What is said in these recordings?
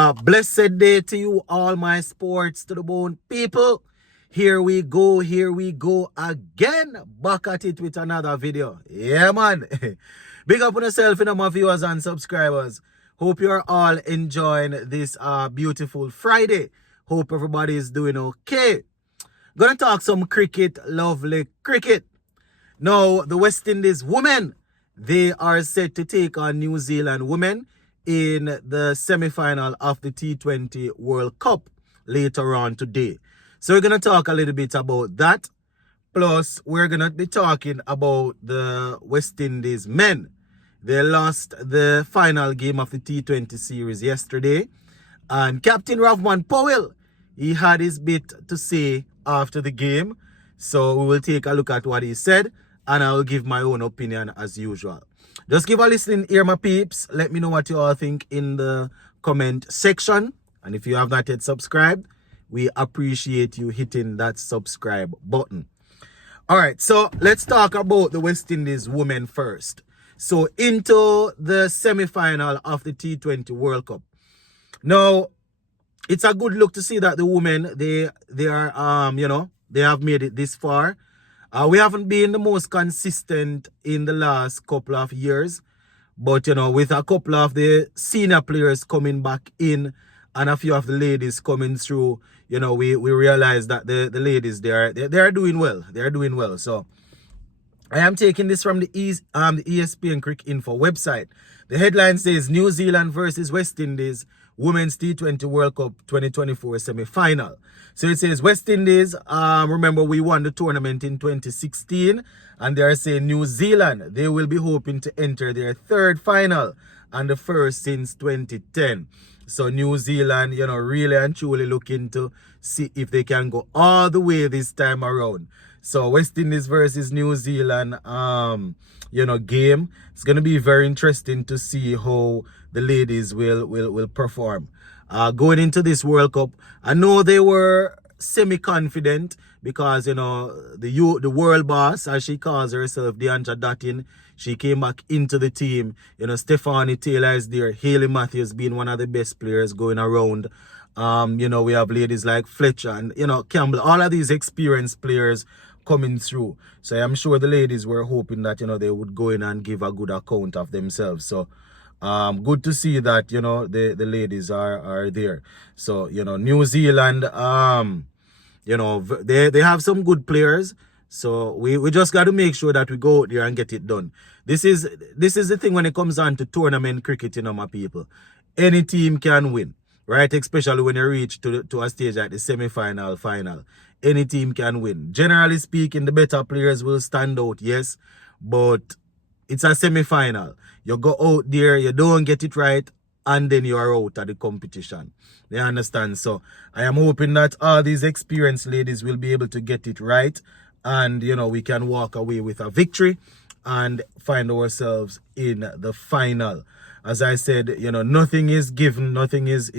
A blessed day to you, all my sports to the bone people. Here we go again. Back at it with another video. Yeah, man. Big up on yourself, my viewers and subscribers. Hope you're all enjoying this beautiful Friday. Hope everybody is doing okay. Gonna talk some cricket, lovely cricket. Now, the West Indies women, they are set to take on New Zealand women in the semi-final of the T20 World Cup later on today. So we're going to talk a little bit about that. Plus, we're going to be talking about the West Indies men. They lost the final game of the T20 series yesterday. And Captain Ravman Powell, he had his bit to say after the game. So we will take a look at what he said, and I will give my own opinion as usual. Just give a listening ear, my peeps. Let me know what you all think in the comment section. And if you have not yet subscribed, we appreciate you hitting that subscribe button. All right, so let's talk about the West Indies women first. So into the semi-final of the T20 World Cup. Now, it's a good look to see that the women, they are, they have made it this far. We haven't been the most consistent in the last couple of years. But, with a couple of the senior players coming back in and a few of the ladies coming through, we realize that the ladies, they are doing well. They are doing well. So, I am taking this from the ESPN Cricket Info website. The headline says New Zealand versus West Indies Women's T20 World Cup 2024 semi-final. So it says West Indies, remember we won the tournament in 2016, and they are saying New Zealand, they will be hoping to enter their third final and the first since 2010. So New Zealand, really and truly looking to see if they can go all the way this time around. So West Indies versus New Zealand, game. It's going to be very interesting to see how the ladies will perform. Going into this World Cup, I know they were semi-confident because, the world boss, as she calls herself, Deandra Dottin, she came back into the team. Stephanie Taylor is there. Hayley Matthews being one of the best players going around. We have ladies like Fletcher and, Campbell, all of these experienced players coming through. So I'm sure the ladies were hoping that, they would go in and give a good account of themselves. So, good to see that, the ladies are there. So, New Zealand, they have some good players. So we just got to make sure that we go out there and get it done. This is the thing when it comes on to tournament cricket, my people. Any team can win, right? Especially when you reach to a stage like the semi-final, final. Any team can win. Generally speaking, the better players will stand out, yes. But it's a semi-final. You go out there, you don't get it right, and then you are out of the competition. You understand? So I am hoping that all these experienced ladies will be able to get it right. And, we can walk away with a victory and find ourselves in the final. As I said, nothing is given, nothing is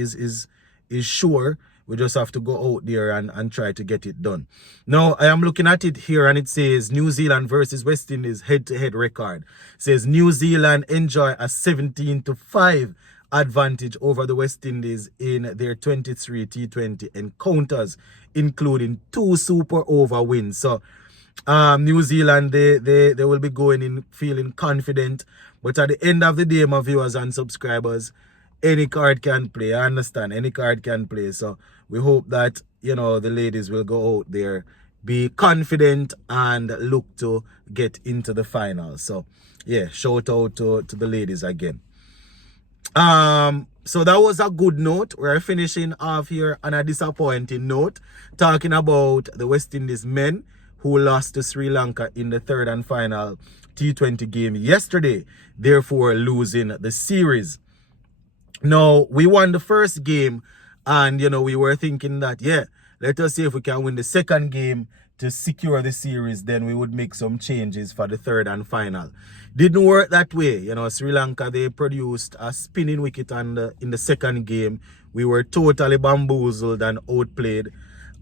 sure. We just have to go out there and try to get it done. Now, I am looking at it here and it says New Zealand versus West Indies head-to-head record. It says New Zealand enjoy a 17-5 advantage over the West Indies in their 23 T20 encounters, including 2 super over wins. So, New Zealand, they will be going in feeling confident. But at the end of the day, my viewers and subscribers, any card can play. I understand. Any card can play. So we hope that, the ladies will go out there, be confident, and look to get into the final. So, yeah, shout out to the ladies again. So that was a good note. We're finishing off here on a disappointing note, talking about the West Indies men who lost to Sri Lanka in the third and final T20 game yesterday, therefore losing the series. Now, we won the first game and, we were thinking that, let us see if we can win the second game to secure the series. Then we would make some changes for the third and final. Didn't work that way. Sri Lanka, they produced a spinning wicket in the second game. We were totally bamboozled and outplayed.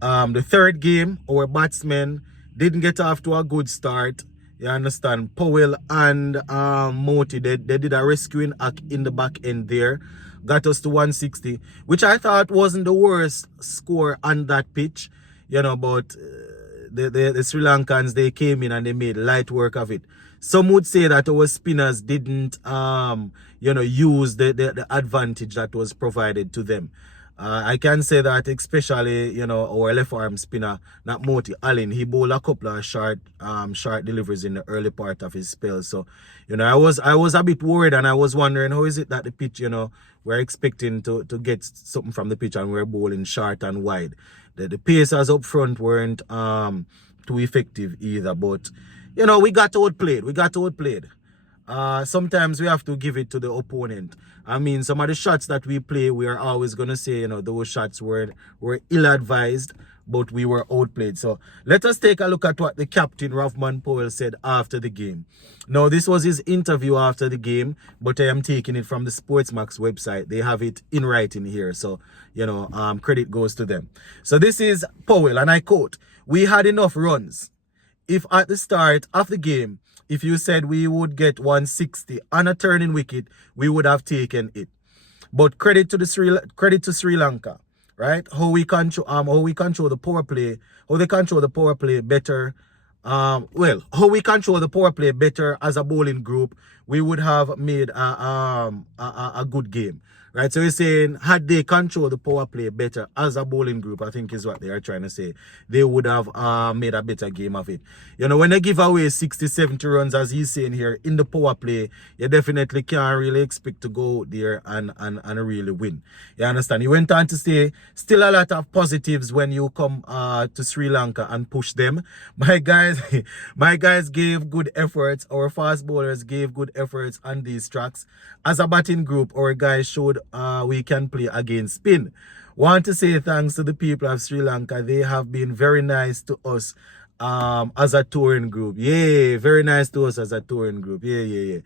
The third game, our batsmen didn't get off to a good start. You understand? Powell and Moti, they did a rescuing act in the back end there. got us to 160, which I thought wasn't the worst score on that pitch, you know, but the Sri Lankans, they came in and they made light work of it. Some would say that our spinners didn't, you know, use the advantage that was provided to them. I can say that especially, you know, our left arm spinner, not Moti Allen, he bowled a couple of short deliveries in the early part of his spell. So, you know, I was a bit worried, and I was wondering how is it that the pitch, you know, we're expecting to get something from the pitch and we're bowling short and wide. The pacers up front weren't too effective either, but you know, we got outplayed. Sometimes we have to give it to the opponent. I mean, some of the shots that we play, we are always going to say, you know, those shots were ill-advised, but we were outplayed. So let us take a look at what the captain, Rovman Powell, said after the game. Now, this was his interview after the game, but I am taking it from the Sportsmax website. They have it in writing here. So, you know, credit goes to them. So this is Powell, and I quote, "We had enough runs. If at the start of the game, if you said we would get 160 on a turning wicket, we would have taken it. But credit to Sri Lanka, right? How we control the power play, how they control the power play better. How we control the power play better as a bowling group, we would have made a good game." Right, so he's saying, had they controlled the power play better as a bowling group, I think is what they are trying to say, they would have made a better game of it. You know, when they give away 60, 70 runs, as he's saying here, in the power play, you definitely can't really expect to go out there and really win. You understand? He went on to say, still a lot of positives when you come to Sri Lanka and push them. My guys gave good efforts. Our fast bowlers gave good efforts on these tracks. As a batting group, our guys showed we can play against spin. Want to say thanks to the people of Sri Lanka. They have been very nice to us as a touring group. Yeah, very nice to us as a touring group. Yeah.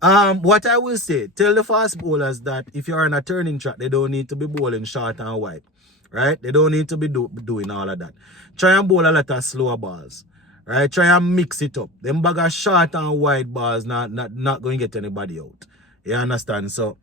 What I will say, tell the fast bowlers that if you're on a turning track, they don't need to be bowling short and wide. Right? They don't need to be doing all of that. Try and bowl a lot of slower balls. Right? Try and mix it up. Them bag of short and wide balls not going to get anybody out. You understand? So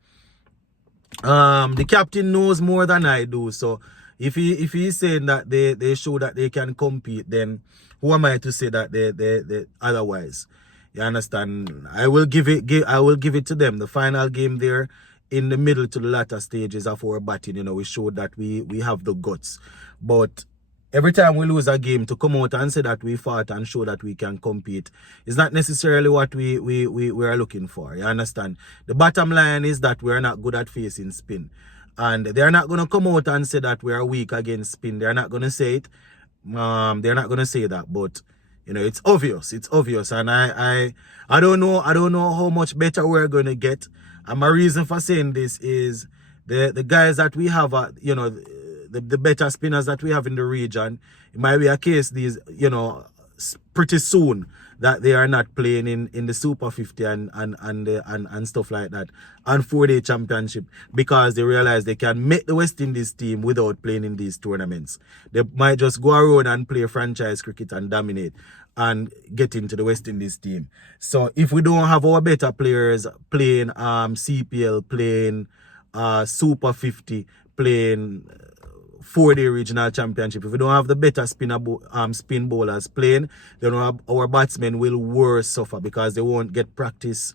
the captain knows more than I do. So if he's saying that they show that they can compete, then who am I to say that they otherwise? You understand? I will give it to them. The final game there, in the middle to the latter stages of our batting, you know, we showed that we have the guts. But every time we lose a game, to come out and say that we fought and show that we can compete is not necessarily what we are looking for. You understand? The bottom line is that we are not good at facing spin. And they're not going to come out and say that we are weak against spin. They're not going to say it. They're not going to say that. But, you know, it's obvious. It's obvious. And I don't know how much better we're going to get. And my reason for saying this is the guys that we have, you know, the better spinners that we have in the region, it might be a case these, you know, pretty soon that they are not playing in the Super 50 and stuff like that, and 4-day championship, because they realize they can make the West Indies team without playing in these tournaments. They might just go around and play franchise cricket and dominate and get into the West Indies team. So if we don't have our better players playing CPL, playing Super 50, playing 4-day regional championship, if we don't have the better spin bowlers playing, then our batsmen will worse suffer, because they won't get practice,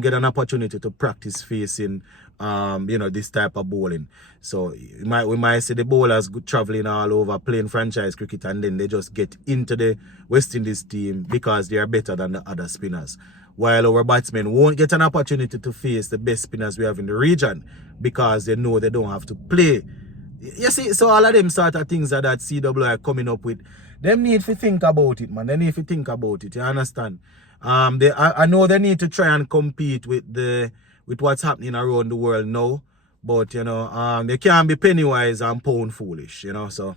get an opportunity to practice facing you know, this type of bowling. So we might see the bowlers traveling all over playing franchise cricket, and then they just get into the West Indies team because they are better than the other spinners, while our batsmen won't get an opportunity to face the best spinners we have in the region because they know they don't have to play. You see, so all of them sort of things that CWI coming up with, them need to think about it, man. They need to think about it, you understand? I know they need to try and compete with what's happening around the world now, but, you know, they can't be penny wise and pound foolish, you know. So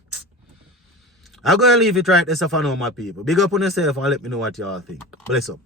I'm going to leave it right there for now, my people. Big up on yourself and let me know what y'all think. Bless up.